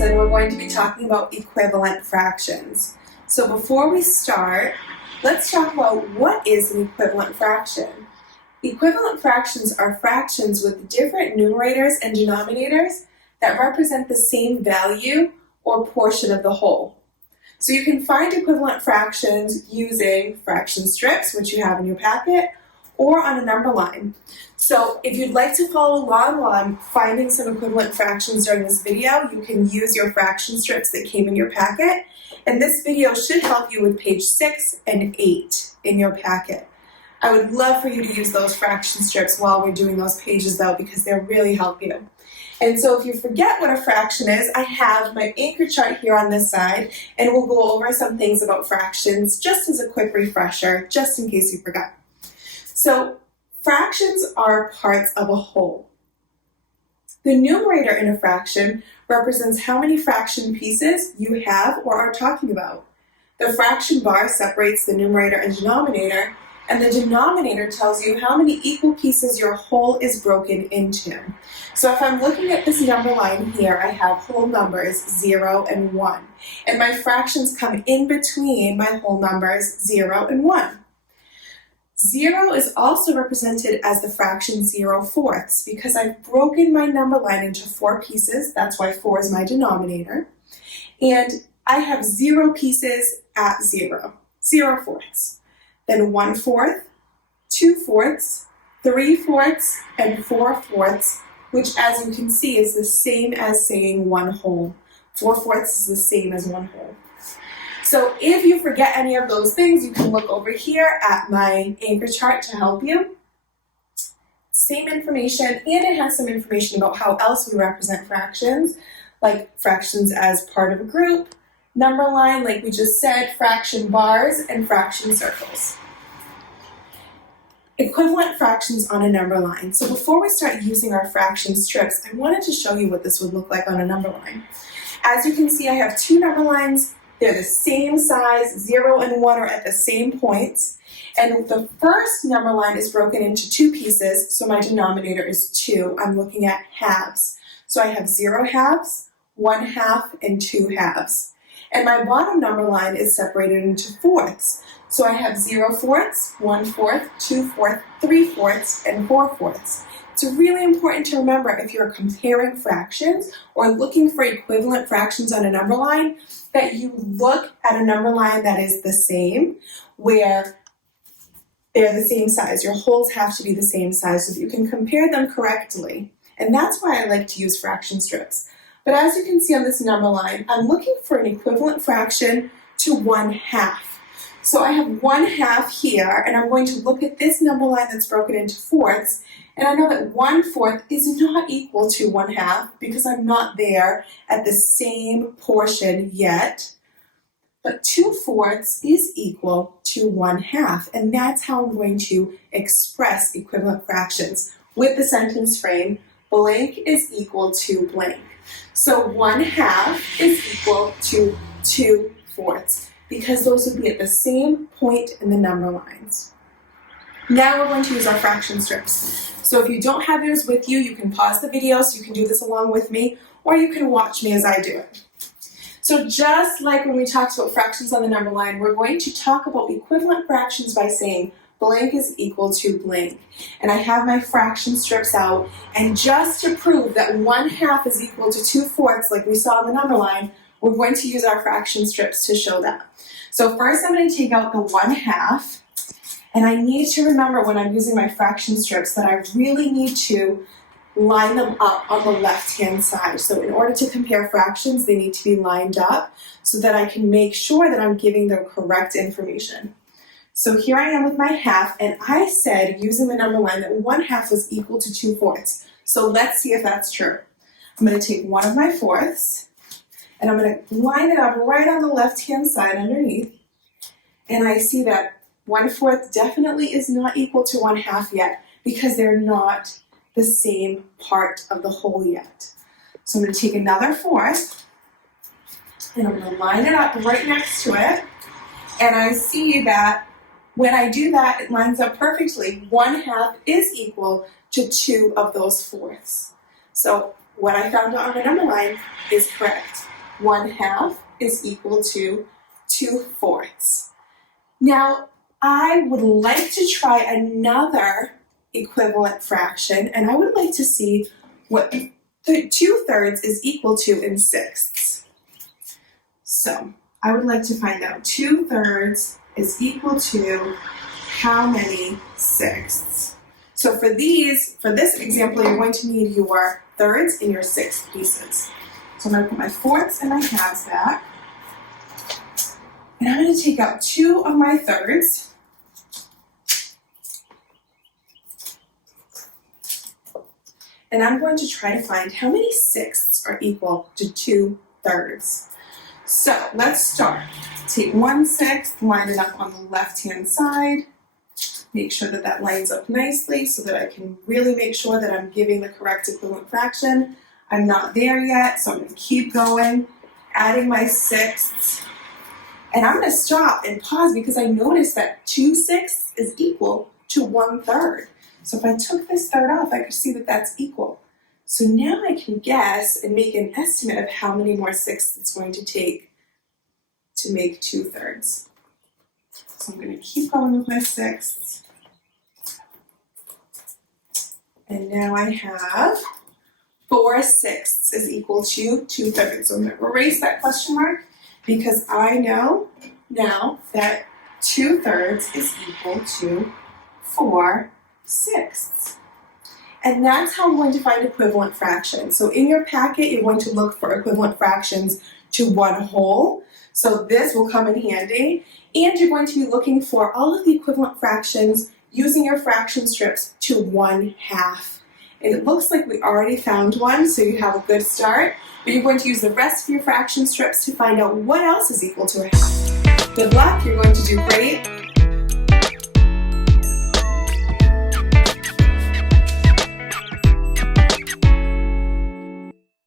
lesson, we're going to be talking about equivalent fractions. So before we start, let's talk about what is an equivalent fraction. Equivalent fractions are fractions with different numerators and denominators that represent the same value or portion of the whole. So you can find equivalent fractions using fraction strips, which you have in your packet, or on a number line. So if you'd like to follow along while I'm finding some equivalent fractions during this video, you can use your fraction strips that came in your packet. And this video should help you with page 6 and 8 in your packet. I would love for you to use those fraction strips while we're doing those pages though, because they'll really help you. And so if you forget what a fraction is, I have my anchor chart here on this side, and we'll go over some things about fractions just as a quick refresher, just in case you forgot. So fractions are parts of a whole. The numerator in a fraction represents how many fraction pieces you have or are talking about. The fraction bar separates the numerator and denominator, and the denominator tells you how many equal pieces your whole is broken into. So if I'm looking at this number line here, I have whole numbers 0 and 1, and my fractions come in between my whole numbers 0 and 1. 0 is also represented as the fraction 0/4 because I've broken my number line into 4 pieces. That's why 4 is my denominator. And I have 0 pieces at 0, 0/4. Then 1/4, 2/4, 3/4, and 4/4, which as you can see is the same as saying 1 whole. 4/4 is the same as 1 whole. So if you forget any of those things, you can look over here at my anchor chart to help you. Same information, and it has some information about how else we represent fractions, like fractions as part of a group, number line, like we just said, fraction bars, and fraction circles. Equivalent fractions on a number line. So before we start using our fraction strips, I wanted to show you what this would look like on a number line. As you can see, I have 2 number lines. They're the same size, 0 and 1 are at the same points. And the first number line is broken into 2 pieces, so my denominator is 2. I'm looking at halves. So I have 0 halves, 1 half, and 2 halves. And my bottom number line is separated into fourths. So I have 0/4, 1/4, 2/4, 3/4, and 4/4. It's really important to remember if you're comparing fractions or looking for equivalent fractions on a number line, that you look at a number line that is the same, where they're the same size. Your wholes have to be the same size so that you can compare them correctly. And that's why I like to use fraction strips. But as you can see on this number line, I'm looking for an equivalent fraction to 1/2. So I have 1/2 here, and I'm going to look at this number line that's broken into fourths, and I know that 1/4 is not equal to 1/2 because I'm not there at the same portion yet, but 2/4 is equal to 1/2, and that's how I'm going to express equivalent fractions with the sentence frame, blank is equal to blank. So 1/2 is equal to 2/4. Because those would be at the same point in the number lines. Now we're going to use our fraction strips. So if you don't have yours with you, you can pause the video so you can do this along with me, or you can watch me as I do it. So just like when we talked about fractions on the number line, we're going to talk about equivalent fractions by saying blank is equal to blank. And I have my fraction strips out, and just to prove that 1/2 is equal to 2/4 like we saw on the number line, we're going to use our fraction strips to show that. So first I'm going to take out the 1/2, and I need to remember when I'm using my fraction strips that I really need to line them up on the left-hand side. So in order to compare fractions, they need to be lined up so that I can make sure that I'm giving the correct information. So here I am with my half, and I said using the number line that 1/2 was equal to 2/4. So let's see if that's true. I'm going to take one of my fourths, and I'm going to line it up right on the left-hand side underneath. And I see that 1/4 definitely is not equal to 1/2 yet because they're not the same part of the whole yet. So I'm going to take another fourth, and I'm going to line it up right next to it. And I see that when I do that, it lines up perfectly. 1/2 is equal to 2 of those fourths. So what I found out on the number line is correct. 1/2 is equal to 2/4. Now, I would like to try another equivalent fraction, and I would like to see what 2/3 is equal to in sixths. So, I would like to find out 2/3 is equal to how many sixths? So for this example, you're going to need your thirds and your sixth pieces. So I'm going to put my fourths and my halves back. And I'm going to take out 2 of my thirds. And I'm going to try to find how many sixths are equal to 2/3. So let's start. Take 1/6, line it up on the left-hand side. Make sure that that lines up nicely so that I can really make sure that I'm giving the correct equivalent fraction. I'm not there yet, so I'm going to keep going, adding my sixths. And I'm going to stop and pause because I noticed that 2/6 is equal to 1/3. So if I took this third off, I could see that that's equal. So now I can guess and make an estimate of how many more sixths it's going to take to make 2/3. So I'm going to keep going with my sixths. And now I have 4/6 is equal to 2/3. So I'm going to erase that question mark because I know now that 2/3 is equal to 4/6. And that's how I'm going to find equivalent fractions. So in your packet, you're going to look for equivalent fractions to 1 whole. So this will come in handy. And you're going to be looking for all of the equivalent fractions using your fraction strips to 1/2. And it looks like we already found one, so you have a good start. But you're going to use the rest of your fraction strips to find out what else is equal to 1/2. Good luck, you're going to do great.